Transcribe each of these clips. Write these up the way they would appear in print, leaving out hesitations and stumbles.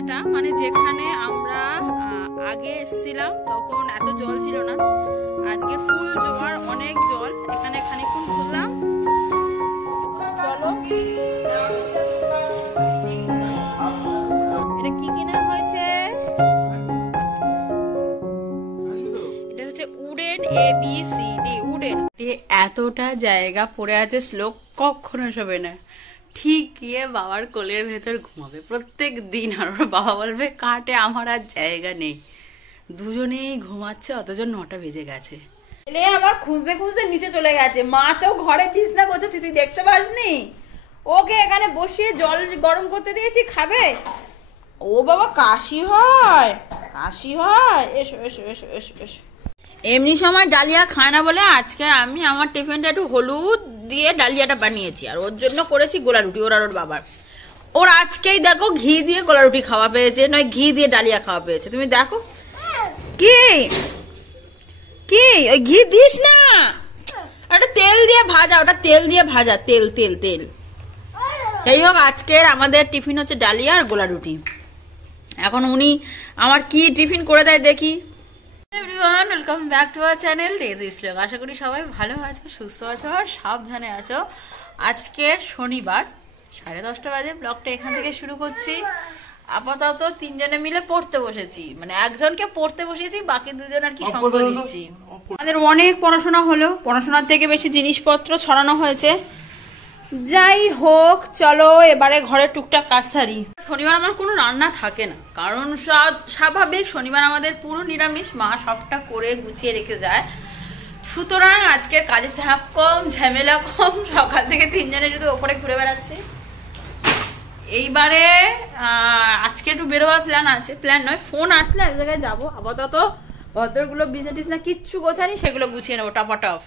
জায়গাটা মানে যেখানে আমরা আগে এসেছিলাম তখন এত জল ছিল না, আজকে ফুল জোয়ার, অনেক জল। এখানে খানিকক্ষণ ঘুরলাম। চলো, এটা কি কিনা হয়েছে? এটা হচ্ছে উডেন ABCD উডেন। এতটা জায়গা পড়ে আছে, শ্লোক কখনো শোবে না, ঠিক গিয়ে বাবার কোলের ভেতর ঘুমাবে প্রত্যেক দিন। আর ওর বাবা বলবে কাটে আমার আর জায়গা নেই। দুজনেই ঘুমাচ্ছে, অথচ 9টা বেজে গেছে। এলে আবার খুঁজতে খুঁজতে নিচে চলে গেছে। মা তো ঘরে বিছনা করছে, তুই দেখতে পাসনি? ওকে এখানে বসিয়ে জল গরম করতে দিয়েছি, খাবে। ও বাবা, কাশি হয়, কাশি হয়। এসো এসো এসো এসো এসো। এমনি সময় ডালিয়া খায় না বলে আজকে আমি আমার টিফিনটা একটু হলুদ দিয়ে ডালিয়াটা বানিয়েছি, আর ওর জন্য করেছি গোলা রুটি। ওর আর ওর বাবার, ওর আজকেই দেখো ঘি দিয়ে গোলা রুটি খাওয়া পেয়েছে, নয় ঘি দিয়ে ডালিয়া খাওয়া পেয়েছে। তুমি দেখো কি কি ওই ঘি দিস না, ওটা তেল দিয়ে ভাজা, ওটা তেল দিয়ে ভাজা, তেল তেল তেল। যাই হোক, আজকের আমাদের টিফিন হচ্ছে ডালিয়া আর গোলা রুটি। এখন উনি আমার কি টিফিন করে দেয় দেখি। Everyone, welcome back to our channel daisy শ্লোক। আশা করি সবাই ভালো আছো, সুস্থ আছো আর সাবধানে আছো। আজকের শনিবার 10:30 বাজে, ব্লগটা এখান থেকে শুরু করছি। আপাতত 3 জনে মিলে পড়তে বসেছি, মানে একজনকে পড়তে বসিয়েছি, বাকি 2 জন আর কি সঙ্গ দিচ্ছি। আমাদের অনেক পড়াশোনা হলো, পড়াশোনার থেকে বেশি জিনিসপত্র ছড়ানো হয়েছে। যাই হোক, চলো এবারে ঘরে টুকটাক কাজ সারি। শনিবার আমার কোনো রান্না থাকে না, কারণ স্বাভাবিক শনিবার আমাদের পুরো নিরামিষ, মা সবটা করে গুছিয়ে রেখে যায়। সুতরাং আজকের কাজের চাপ কম, ঝামেলা কম। সকাল থেকে 3 জনে শুধু ওপরে ঘুরে বেড়াচ্ছি। এইবারে আজকে একটু বেরোবার প্ল্যান আছে, প্ল্যান নয়, ফোন আসলে এক জায়গায় যাবো। আপাতত ভদ্রগুলো বিজনেস টিজনা কিচ্ছু গোছানি, সেগুলো গুছিয়ে নেবো টপাটপ।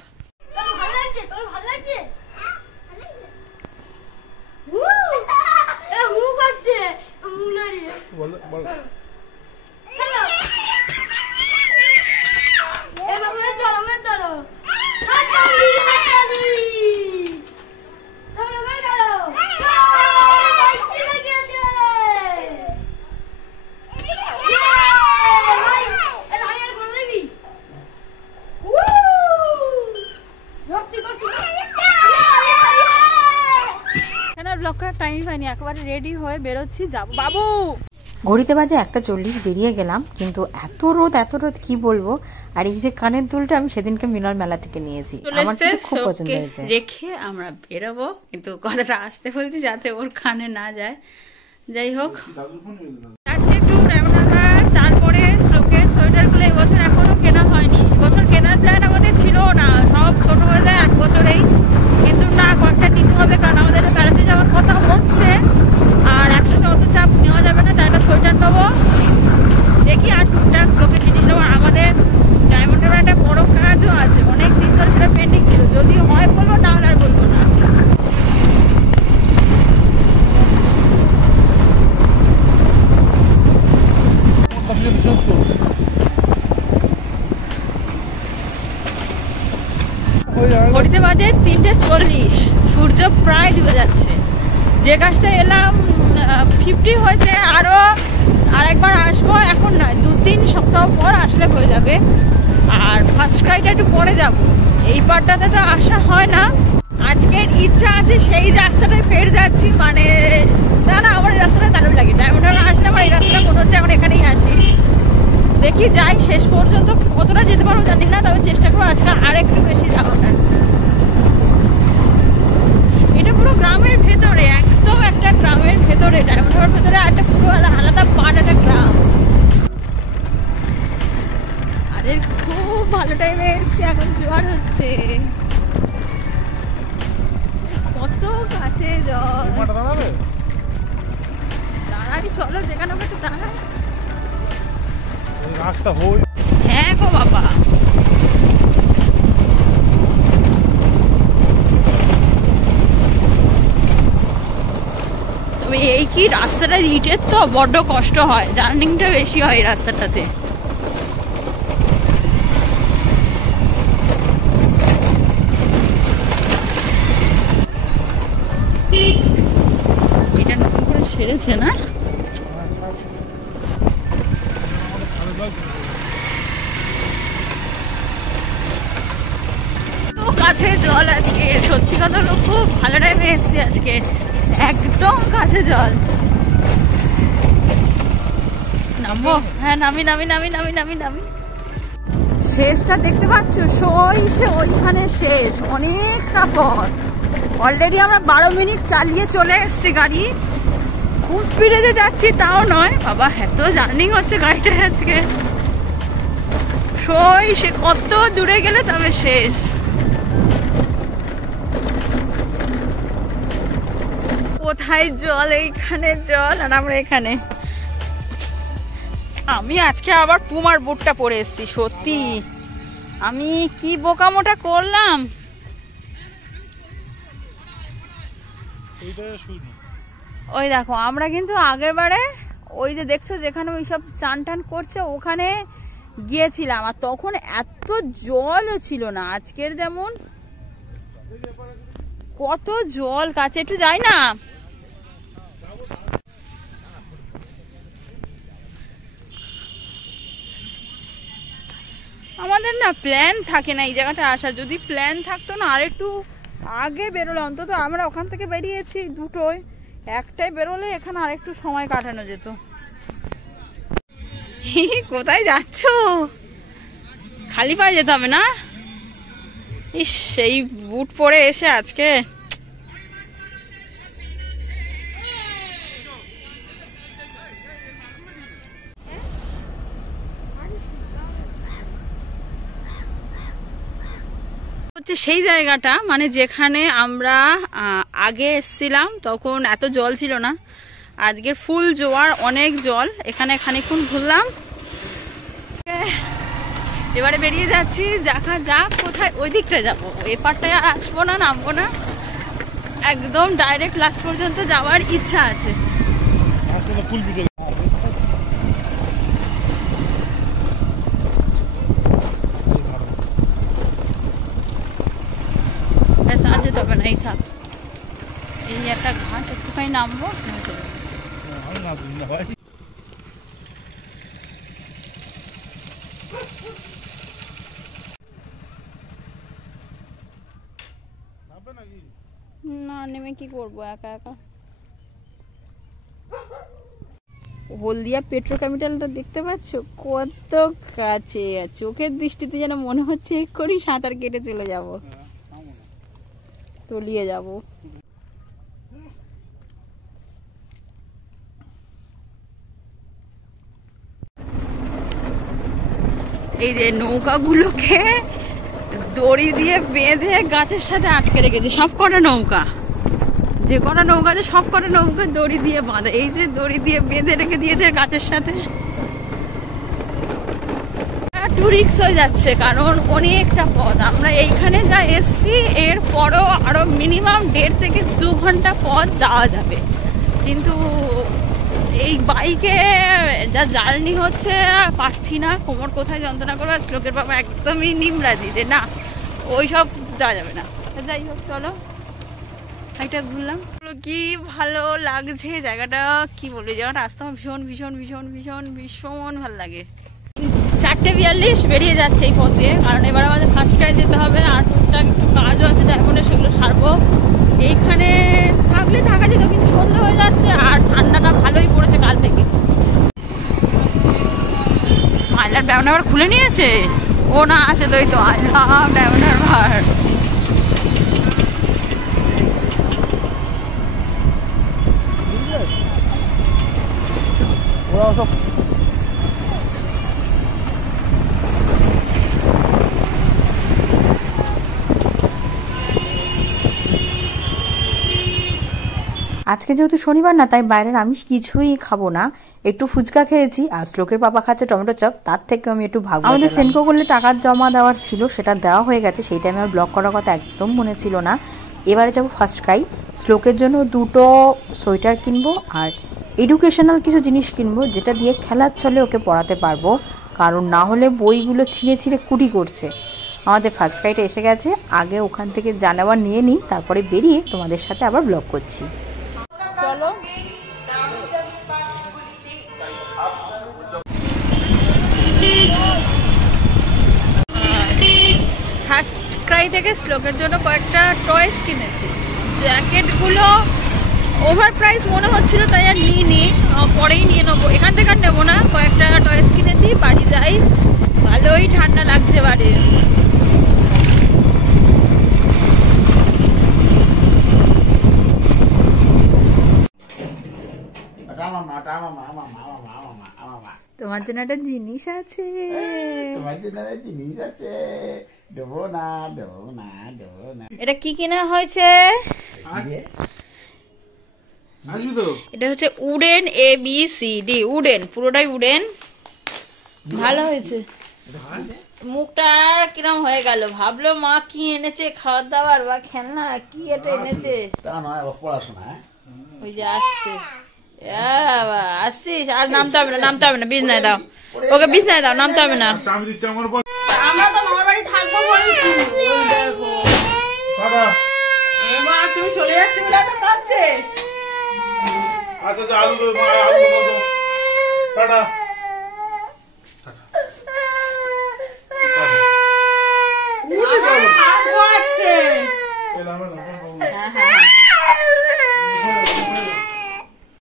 টাইম পাইনি, একেবারে রেডি হয়ে বেরোচ্ছি, যাবো। বাবু, ঘড়িতে বাজে 1:40, বেরিয়ে গেলাম। কিন্তু এত রোদ কি বলবো। আর এই যে কানের দুলটা আমি সেদিনকে মিলন মেলা থেকে নিয়েছি, আমার খুব পছন্দ হয়েছে। রেখে আমরা বেরোবো, কিন্তু কথাটা আসতে বলছি যাতে ওর কানে না যায়। যাই হোক, যাচ্ছি একটু রামনাঘাট, তারপরে শ্লোকের সোয়েটার গুলো এবছর এখনো কেনা হয়নি। এবছর কেনার প্ল্যান আমাদের ছিল না, সব ছোট হয়ে যায় 1 বছরেই। কিন্তু না, কয়েকটা নিতে হবে, কারণ আমাদের বেড়াতে যাওয়ার কথা হচ্ছে, আর একসাথে অত চাপ নেওয়া যাবে না। তাই একটা সোয়েটার নেবো, দেখি আর টুকটাক শ্লোকের জিনিস নেবো। আমাদের ডায়মন্ডের একটা বড় কাজও আছে, অনেক দিন ধরে সেটা পেন্ডিং ছিল। যদি হয় বলবো, না হলে আর বলবো না। ঘড়িতে বাজে 3:40, সূর্য প্রায় ডুবে যাচ্ছে। যে কাজটা এলাম 50 হয়েছে, আরো আরেকবার আসবো, এখন নয়, 2-3 সপ্তাহ পর আসলে হয়ে যাবে। আর ফার্স্ট ক্রাইটা একটু পরে যাব, এই পারটাতে তো আসা হয় না। আজকের ইচ্ছা আছে সেই রাস্তাটায় ফের যাচ্ছি, মানে না না, আমার এই রাস্তাটা দারুণ লাগে। ডায়মন্ড হারবার আসলে আমার এই রাস্তাটা মনে হচ্ছে এখন এখানেই আসি। দেখি যাই, শেষ পর্যন্ত কতটা যেতে পারবো জানি না, তবে চেষ্টা করবো আজকে আর একটু বেশি যাওয়ার। এটা পুরো গ্রামের ভেতরে, একদম একটা গ্রামের ভেতরে, ডায়মন্ড হারবার ভেতরে একটা পুরো আলাদা পার্ট, একটা গ্রাম। আরে খুব ভালো টাইমে এসছি, এখন জোয়ার হচ্ছে, কত কাছে জল। দাঁড়াই, চলো যেখানে একটু দাঁড়াই। রাস্তা হই, হ্যাঁ গো বাবা। তবে এই কি রাস্তাটা ইটের, তো বড্ড কষ্ট হয়, জার্নিংটা বেশি হয় এই রাস্তাটাতে। এটা নতুন করে সেরেছে না? হলো খুব ভালো টাইমে এসছি আজকে, একদম কাছে জল। নামবো? হ্যাঁ নামি নামি নামি নামি নামি নামি। শেষটা দেখতে পাচ্ছ, ওইখানে শেষ, অনেকটা পথ। অলরেডি আমরা 12 মিনিট চালিয়ে চলে এসছি গাড়ি। খুব স্পিডে যে যাচ্ছি তাও নয় বাবা, এত জার্নি হচ্ছে গাড়িটা আজকে। সে কত দূরে গেলে তবে শেষ। কোথায় জল? এইখানে জল, আর আমরা এখানে। আমি আজকে আবার পুমার বুটটা পরে এসেছি। সত্যি আমি কি বোকামোটা করলাম। ওই দেখো, আমরা কিন্তু আগের বারে ওই যে দেখছো যেখানে ওই সব চান টান করছে ওখানে গিয়েছিলাম, আর তখন এত জলও ছিল না। আজকের যেমন কত জল, কাছে একটু যাই না। আমাদের না প্ল্যান থাকে না এই জায়গাটা আসার। যদি প্ল্যান থাকতো না আর একটু আগে বেরোলে, অন্তত আমরা ওখান থেকে বেরিয়েছি 2টোয়, 1টায় বেরোলে এখানে আর একটু সময় কাটানো যেত। কোথায় যাচ্ছ? খালি পায়ে যেতে হবে না? ইস, সেই বুট পরে এসে আজকে হচ্ছে সেই জায়গাটা, মানে যেখানে আমরা আগে এসছিলাম তখন এত জল ছিল না। আজকের ফুল জোয়ার, অনেক জল। এখানে খানিকক্ষণ ঘুরলাম, এবারে বেরিয়ে যাচ্ছি। দেখা যাক কোথায়, ওই দিকটায় যাবো। এপারটায় আর আসবো না, নামবো না, একদম ডাইরেক্ট লাস্ট পর্যন্ত যাওয়ার ইচ্ছা আছে। তবে না, এই থাক, এই একটা ঘাট, একটুখানি নামবো। না নেমে কি করবো একা একা। হলদিয়া পেট্রোকেমিক্যালটা দেখতে পাচ্ছ কত কাছে, চোখের দৃষ্টিতে যেন মনে হচ্ছে এক্ষুনি সাঁতার কেটে চলে যাব, তলিয়ে যাব। এই যে নৌকাগুলোকে দড়ি দিয়ে বেঁধে গাছের সাথে আটকে রেখেছে, সব কটা নৌকা, যে কটা নৌকা আছে সব কটা নৌকা দড়ি দিয়ে বাঁধা। এই যে দড়ি দিয়ে বেঁধে রেখে দিয়েছে গাছের সাথে। একটু রিস্ক হয়ে যাচ্ছে কারণ অনেকটা পথ। আমরা এইখানে যা এসছি এর পরও আরো মিনিমাম 1.5 থেকে 2 ঘন্টা পথ যাওয়া যাবে, কিন্তু এই বাইকে যা জার্নি হচ্ছে পাচ্ছি না। কোমর কোথায় যন্ত্রণা করবে। শ্লোকের বাবা একদমই নিমরাজি যে না ওই সব যাওয়া যাবে না। যাই হোক চলো, এটা ঘুরলাম, কি ভালো লাগছে জায়গাটা। কি বলবো, জায়গাটা আসতে আমার ভীষণ ভীষণ ভীষণ ভীষণ ভীষণ ভালো লাগে। 4:42 বেরিয়ে যাচ্ছে এই পথ দিয়ে, কারণ এবার আমাদের ফার্স্ট টাইম যেতে হবে, আর টুকটাক একটু কাজও আছে ডায়মন্ডে, সেগুলো সারবো। এইখানে থাকলে থাকা যেত, কিন্তু সন্ধ্যা হয়ে যাচ্ছে আর ঠান্ডাটা ভালোই পড়েছে কাল থেকে। আইলার ডায়মন্ড আবার খুলে নিয়েছে, ও না আছে তো, এই তো আইলাম ডায়মন্ডার ভার। আজকে যেহেতু শনিবার না, তাই বাইরের আমিষ কিছুই খাবো না। একটু ফুচকা খেয়েছি, আর শ্লোকের পাপা খাচ্ছে টমেটো চপ, তার থেকে আমি একটু ভাববো। আমাদের সেনকো করলে টাকা জমা দেওয়ার ছিল, সেটা দেওয়া হয়ে গেছে। সেই টাইমে আমার ব্লগ করার কথা একদম মনে ছিল না। এবারে যাবো ফার্স্ট ক্রাই, শ্লোকের জন্য 2টো সোয়েটার কিনবো আর এডুকেশনাল কিছু জিনিস কিনবো, যেটা দিয়ে খেলার ছলে ওকে পড়াতে পারবো, কারণ না হলে বইগুলো ছিঁড়ে ছিঁড়ে কুটি করছে। আমাদের ফার্স্ট ক্রাইটা এসে গেছে, আগে ওখান থেকে জানাবার নিয়ে নিই, তারপরে বেরিয়ে তোমাদের সাথে আবার ব্লগ করছি। চলো ফার্স্ট ক্রাই থেকে শ্লোকের জন্য কয়েকটা টয়েস কিনেছি। জ্যাকেটগুলো ওভার প্রাইস মনে হচ্ছিল, তাই আর নিইনি, পরেই নিয়ে নেবো। এখান থেকে আর নেবো না। কয়েকটা টয়েস কিনেছি, বাড়ি যাই। ভালোই ঠান্ডা লাগছে বাড়ি। তোমার জন্য একটা জিনিস আছে। এটা কি কিনা হয়েছে? এটা হচ্ছে উডেন ABCD। উডেন, পুরোটাই উডেন। ভালো হয়েছে। মুখটা কিরম হয়ে গেল, ভাবলো মা কি এনেছে, খাবার দাবার বা খেলনা, কি এটা এনেছে। ওই যে আসছে, আসছিস। আর নামতে হবে না, নামতে হবে না, বিছনায় দাও ওকে, বিছনায় দাও, নামতে হবে না। আমরা তো মামার বাড়ি থাকবো বলছি। মা তুমি চলে যাচ্ছে বলে তো কাঁদছে। আচ্ছা আচ্ছা, আলু টাটা।